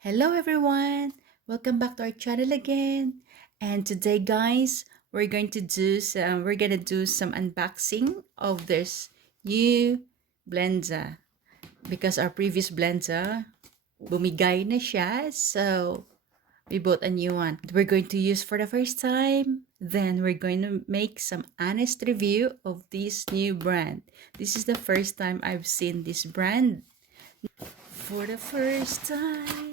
Hello everyone, welcome back to our channel again. And today guys, we're gonna do some unboxing of this new blender because our previous blender bumigay na siya, so we bought a new one. We're going to use for the first time. Then we're going to make some honest review of this new brand. This is the first time I've seen this brand for the first time.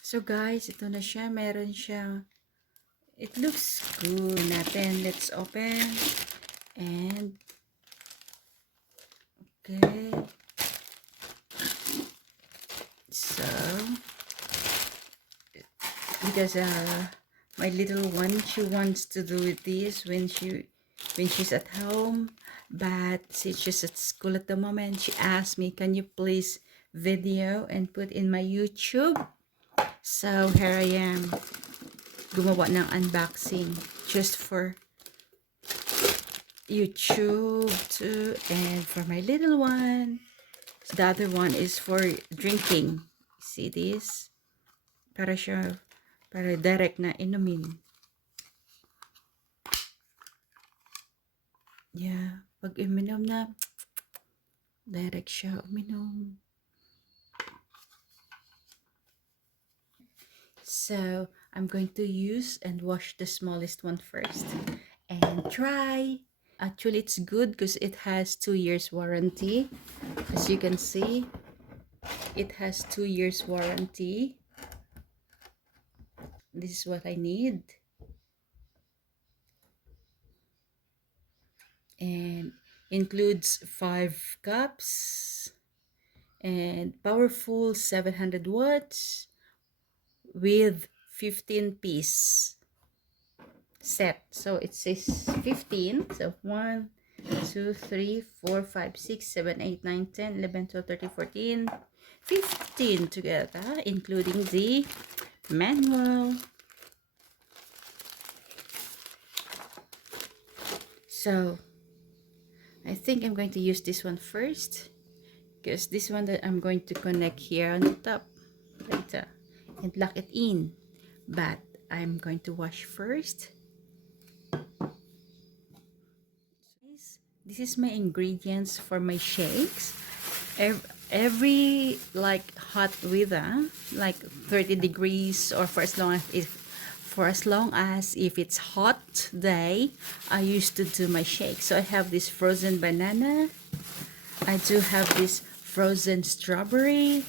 So guys, ito na siya. Meron siya. It looks good. Natin. Let's open. And okay. So because my little one, she wants to do this when she's at home, but since she's at school at the moment, she asked me, can you please video and put in my YouTube? So here I am, gumawa ng unboxing just for YouTube too, and for my little one. So the other one is for drinking. See this? Para direct na inumin. Yeah, pag uminom na, direct siya uminom. So I'm going to use and wash the smallest one first and try. Actually, it's good because it has 2 years warranty. As you can see, it has 2 years warranty. This is what I need. And includes 5 cups and powerful 700 watts with 15 piece set. So it says 15. So 1, 2, 3, 4, 5, 6, 7, 8, 9, 10, 11, 12, 13, 14, 15 together, including the manual. So I think I'm going to use this one first, because this one that I'm going to connect here on the top later and lock it in, but I'm going to wash first. This is my ingredients for my shakes. Every like hot weather, like 30 degrees, or for as long as if it's hot day, I used to do my shake. So I have this frozen banana, I do have this frozen strawberry,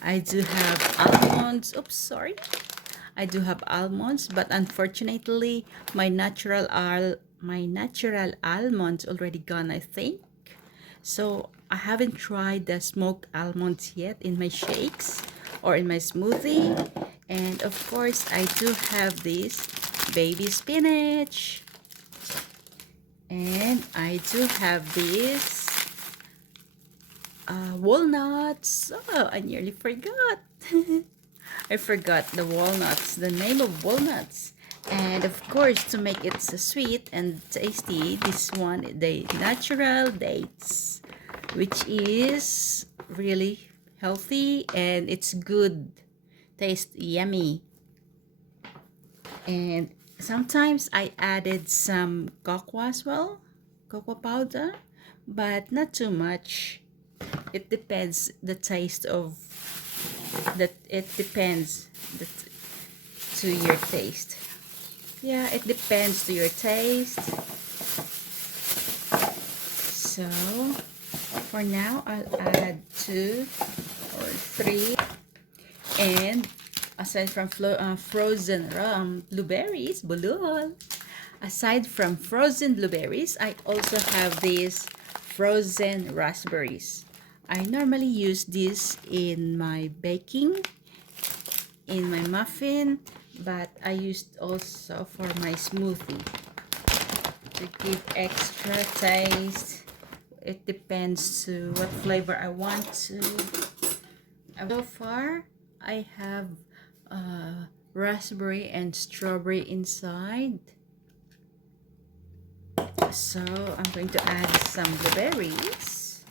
I do have almonds. Oops, sorry. I do have almonds, but unfortunately my natural almonds already gone, I think. So I haven't tried the smoked almonds yet in my shakes or in my smoothie. And of course, I do have this baby spinach. And I do have this walnuts. Oh, I nearly forgot. I forgot the walnuts, the name of walnuts. And of course, to make it so sweet and tasty, this one, the natural dates, which is really healthy and it's good, taste yummy. And sometimes I added some cocoa as well, cocoa powder, but not too much. It depends the taste of that. It depends to your taste. Yeah, it depends to your taste. So for now, I'll add 2 or 3. And aside from frozen blueberries, bulol. Aside from frozen blueberries, I also have these frozen raspberries. I normally use this in my baking, in my muffin, but I used also for my smoothie to give extra taste. It depends to what flavor I want to. So far, I have raspberry and strawberry inside. So I'm going to add some blueberries.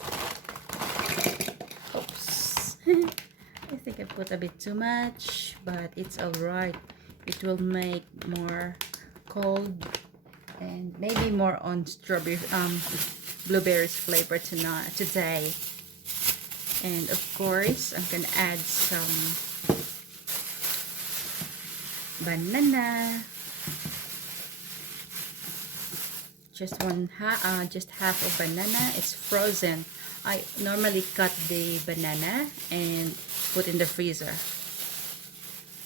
Oops. I think I put a bit too much, but it's alright. It will make more cold and maybe more on strawberry blueberries flavor today. And of course I'm gonna add some banana, just half of banana. It's frozen. I normally cut the banana and put in the freezer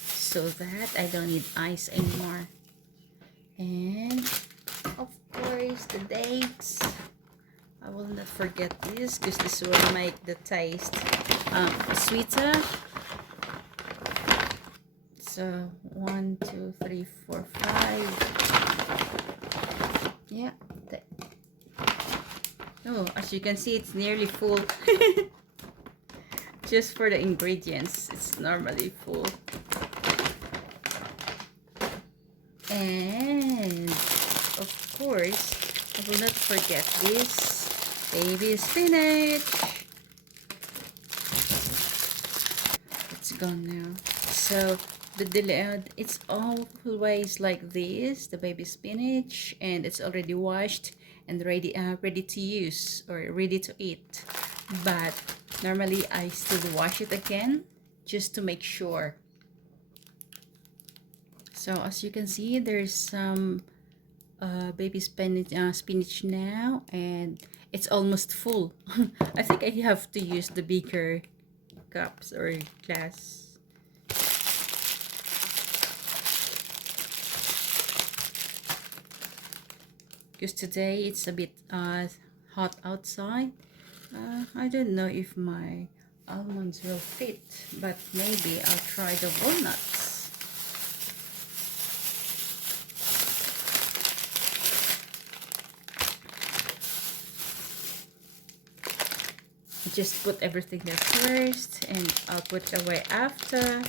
so that I don't need ice anymore. And of course the dates, I will not forget this because this will make the taste sweeter. So 1 2 3 4 5. Yeah. Oh, as you can see, it's nearly full. Just for the ingredients, it's normally full. And of course, I will not forget this baby spinach. It's gone now. So it's always like this, the baby spinach, and it's already washed and ready to use or ready to eat. But normally I still wash it again just to make sure. So as you can see, there's some baby spinach now, and it's almost full. I think I have to use the bigger cups or glass. Because today it's a bit hot outside. I don't know if my almonds will fit, but maybe I'll try the walnuts. Just put everything there first and I'll put it away after.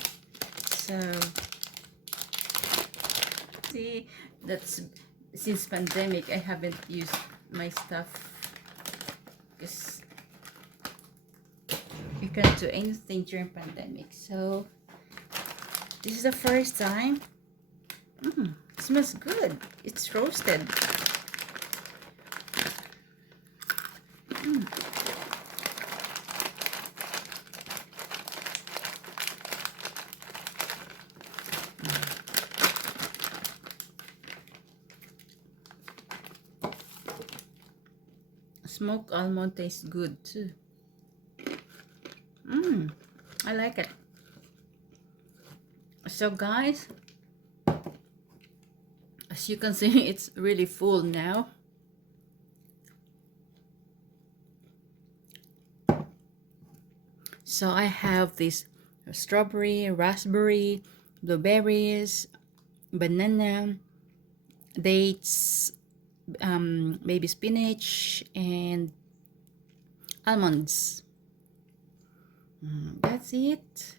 So see, that's since pandemic I haven't used my stuff because you can't do anything during pandemic. So this is the first time. It smells good. It's roasted. Smoked almond tastes good too. I like it. So guys, as you can see, it's really full now. So I have this strawberry, raspberry, blueberries, banana, dates, baby spinach, and almonds. That's it.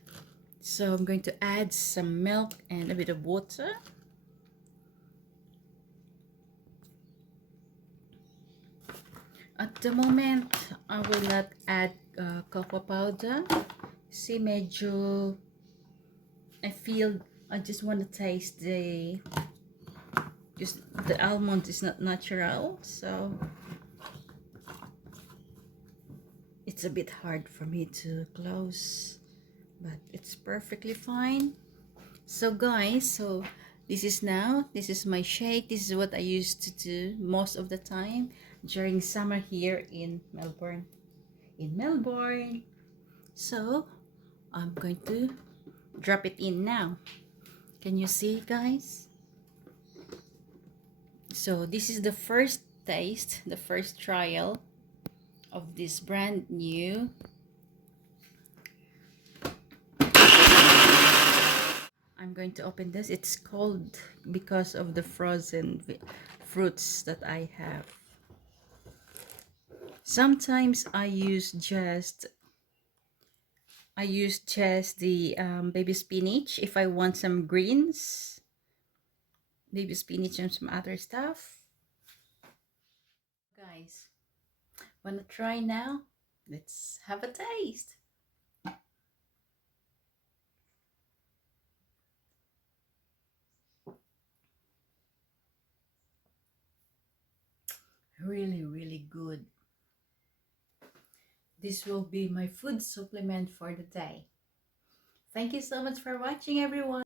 So I'm going to add some milk and a bit of water. At the moment, I will not add cocoa powder. See, medyo, I just want to taste the almond is not natural, so it's a bit hard for me to close, but it's perfectly fine. So guys, this is my shake. This is what I used to do most of the time during summer here in Melbourne. So I'm going to drop it in now. Can you see, guys? So this is the first taste, the first trial of this brand new I'm going to open this. It's cold because of the frozen fruits that I have. Sometimes I use just the baby spinach if I want some greens, baby spinach and some other stuff. guys. Wanna try now? Let's have a taste. Really, really good. This will be my food supplement for the day. Thank you so much for watching, everyone.